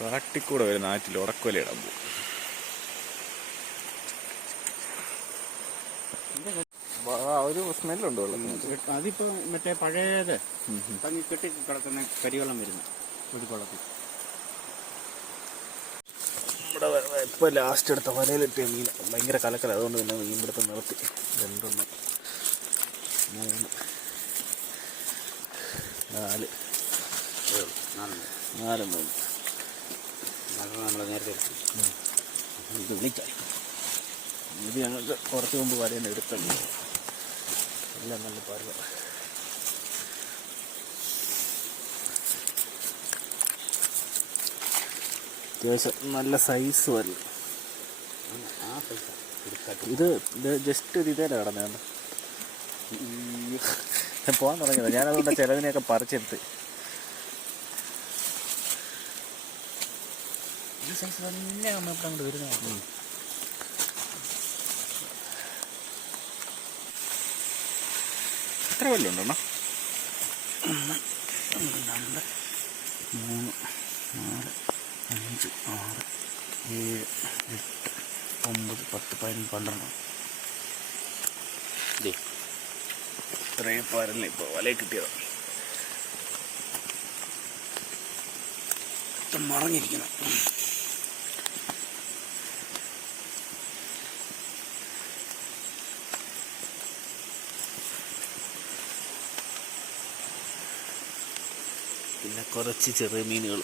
കാട്ടിക്കൂടെ വരുന്ന ആറ്റിൽ ഉടക്കൊല ഇടാൻ പോകും ഒരു സ്മെല്ലുണ്ട് വെള്ളത്തിന് അതിപ്പോ മറ്റേ പഴയത് തങ്ങി കെട്ടി കിടക്കുന്ന കരിവെള്ളം വരുന്നു കുടിക്കൊള്ളത്തിൽ ഇവിടെ ഇപ്പൊ ലാസ്റ്റ് എടുത്ത വലയിലിട്ടിയ മീൻ ഭയങ്കര കലക്കല അതുകൊണ്ട് തന്നെ മീൻ പിടുത്തം നിർത്തി രണ്ടെണ്ണം. മൂന്ന്. നാല്. നാല് മൂന്ന്. നമ്മൾ നേരത്തെ. ഇത് ഞങ്ങൾക്ക് കുറച്ച് മുമ്പ് വരേണ്ട എടുത്തുണ്ട് എല്ലാം നല്ല പരുവ അത്യാവശ്യം നല്ല സൈസ് വരും. ഇത് ഇത് ജസ്റ്റ് ഒരു ഇതേല കടന്നു ഞാൻ പോകാൻ തുടങ്ങിയത്. ഞാനതുകൊണ്ട് ചിലവിനെയൊക്കെ പറിച്ചെടുത്ത്. ഈ സൈസ് തന്നെ നമ്മൾ ഇവിടെ അങ്ങോട്ട് വരുന്ന എത്ര രണ്ട് മൂന്ന് നാല് അഞ്ച് ആറ് ഏഴ് എട്ട് ഒമ്പത് പത്ത് പതിനൊന്ന് പന്ത്രണ്ട്. ഇതേ ഇത്രയും പാരല്ല ഇപ്പോൾ വല കിട്ടിയതാണ് മറഞ്ഞിരിക്കണം പിന്നെ കുറച്ച് ചെറിയ മീനുകൾ